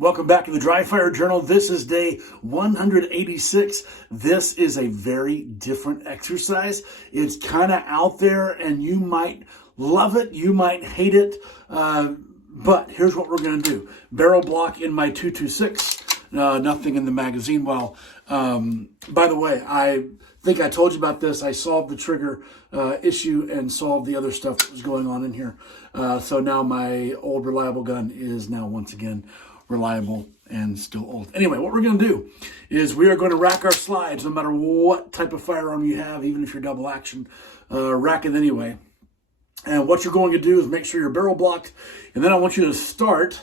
Welcome back to the Dry Fire Journal. This is day 186. This is a very different exercise. It's kind of out there and you might love it, you might hate it, but here's what we're going to do. Barrel block in my 226, nothing in the magazine. Well, by the way, I think I told you about this. I solved the trigger issue and solved the other stuff that was going on in here. So now my old reliable gun is now once again reliable and still old. Anyway, what we're going to do is we are going to rack our slides no matter what type of firearm you have, even if you're double action, rack it anyway. And what you're going to do is make sure you're barrel blocked, and then I want you to start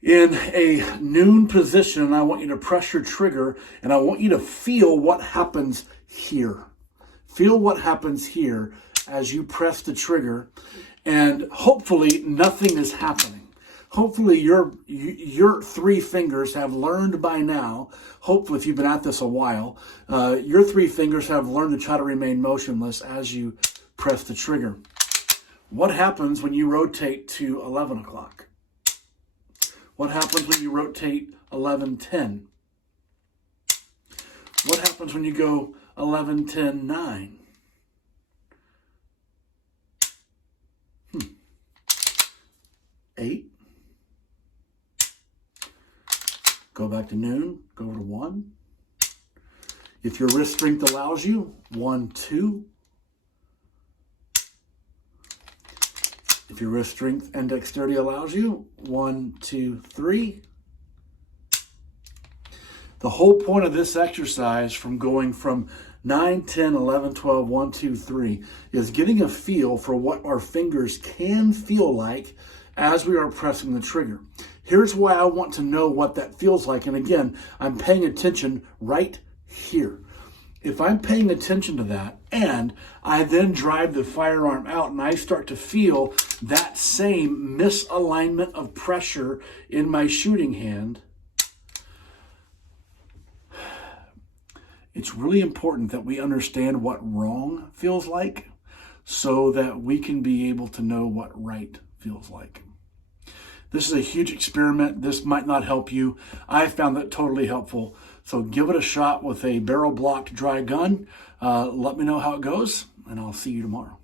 in a noon position, and I want you to press your trigger, and I want you to feel what happens here. Feel what happens here as you press the trigger, and hopefully nothing is happening. Hopefully your three fingers have learned by now, hopefully if you've been at this a while, your three fingers have learned to try to remain motionless as you press the trigger. What happens when you rotate to 11 o'clock? What happens when you rotate 11:10? What happens when you go 11:10:9? 8. Go back to noon, go to 1. If your wrist strength allows you, 1, 2. If your wrist strength and dexterity allows you, 1, 2, 3. The whole point of this exercise from going from 9, 10, 11, 12, 1, 2, 3 is getting a feel for what our fingers can feel like as we are pressing the trigger. Here's why I want to know what that feels like. And again, I'm paying attention right here. If I'm paying attention to that and I then drive the firearm out and I start to feel that same misalignment of pressure in my shooting hand, it's really important that we understand what wrong feels like so that we can be able to know what right feels like. This is a huge experiment. This might not help you. I found that totally helpful. So give it a shot with a barrel blocked dry gun. Let me know how it goes, and I'll see you tomorrow.